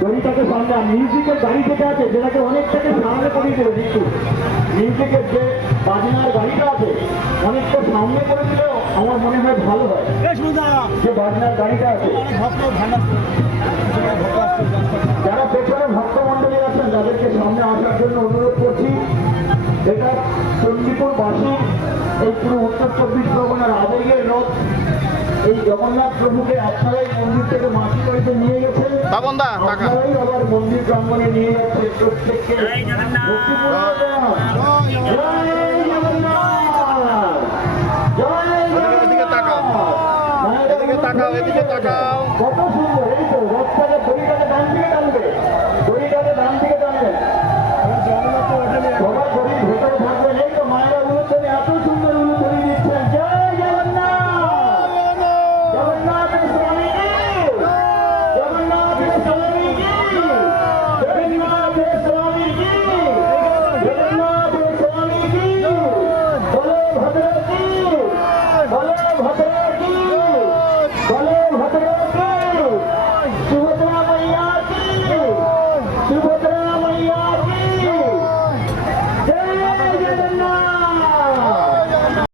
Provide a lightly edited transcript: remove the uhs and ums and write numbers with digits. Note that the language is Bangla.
দড়িটাকে সামনে মিউজিকের গাড়ি যেটা আছে যেটাকে অনেকটাকে সামনে করিয়ে দিল কিন্তু মিউজিকের যে বাজনার গাড়িটা আছে অনেকটা সামনে করে দিলেও আমার মনে হয় ভালো হয়। যে বাজনার গাড়িটা আছে যারা পেছনে ভক্তমণ্ডলী আছেন তাদেরকে সামনে আসার জন্য অনুরোধ করছি। এটা চণ্ডীপুরবাসী এই পুরো উত্তর চব্বিশ পরগনার আবেগের রথ। এই জগন্নাথ প্রভুকে আপনারাই মন্দির থেকে মাসি বাড়িতে নিয়ে গেছেন, আপনারাই আবার মন্দির প্রাঙ্গণে নিয়ে যাচ্ছে প্রত্যেককে। কত সুন্দর